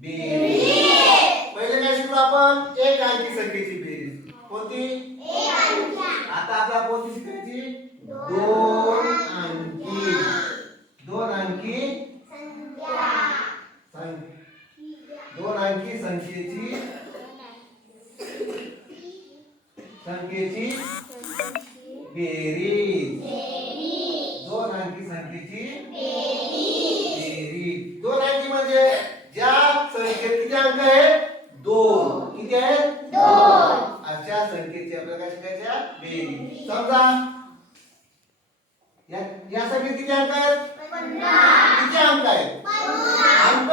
बेरीज पहिले काय शिकलो आपण? एक अंकी संख्येची बेरीज. कोणती? आता आपल्याला कोणती शिकायची? दोन अंकी. दोन अंकी. दोन अंकी संख्येची. संख्येची बेरीज. दोन अंकी संख्येची बेरीज. दोन अंकी म्हणजे? किती अंक आहेत दोन. किती आहेत अशा संख्येची आपल्याला काय शिकायच्या बेरीज. समजा या संख्येत किती अंक आहेत? किती अंक आहेत? अंक.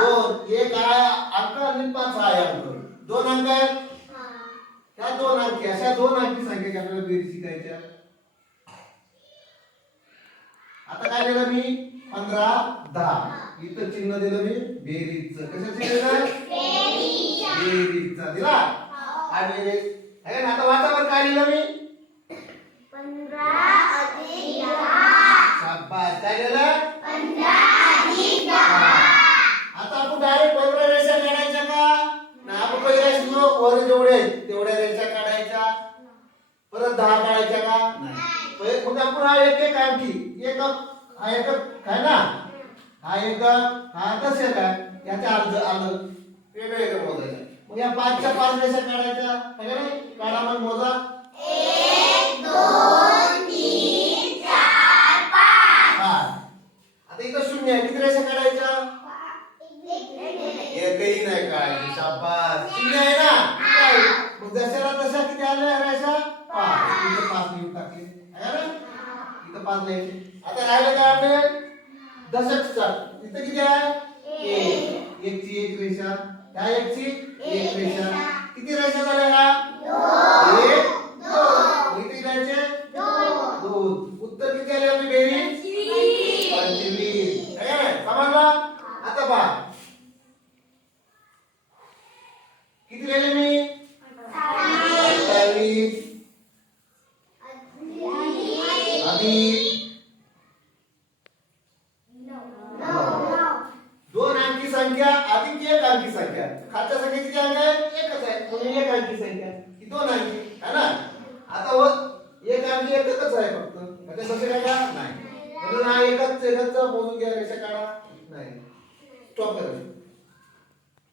दोन. एक आहे अंक आणि पाच आहे अंक. दोन अंक आहेत? त्या दोन अंकी अशा दोन अंकी संख्येची आपल्याला बेरीज शिकायच्या आता काय दिलं मी? पंधरा दहा. इथं चिन्ह दिलं मी बेरीजचं. कशाचं दिलं? बेरीजचा. दिला? हा. बेरीज आहे ना आता वाचा बरं काय दिलं मी? शाबास. काय हा. आता आपण डायरेक्ट पंधरा रेषा काढायच्या का? नाही आपण पहिल्या शिकलो वर जेवढे तेवढ्या रेषा काढायच्या. परत दहा काढायच्या का? नाही. पहिले मग आपण हा एक एक आणखी एक हा एक काय ना? हा एक हा तसे काय? याचा अर्ज आलं. वेगळं वेगळं मोजायचं मग या पाचच्या पाच रेषा काढायच्या. है का नाही? काढा मग मोजा. आता इथं शून्य आहे. किती रेषा काढायच्या? एकही नाही काढायची. शाबास. शून्य आहे ना? पाच लिहायचे आता राहिलं काय आपले? दशक चार इथं किती आहे? एक. एकची एक रेषा. त्या एकची एक रेषा. किती रेषा झाल्या का एक. दोन. दोन. उत्तर किती आले आपली बेरीज? पंचवीस. समजला? आता पहा. किती लिहिले मी? अठ्ठावीस अधिक दोन अंकी संख्या अधिक एक अंकी संख्या. खालच्या संख्या किती अंक आहे एकच आहे. म्हणून एक अंकी संख्या. ही दोन अंकी है ना? आता व एक अंकी एकच आहे फक्त. म्हणजे काय का नाही. म्हणून हा एकच एकच मोजून घ्या रेषा काढा. नाही. स्टॉप करा.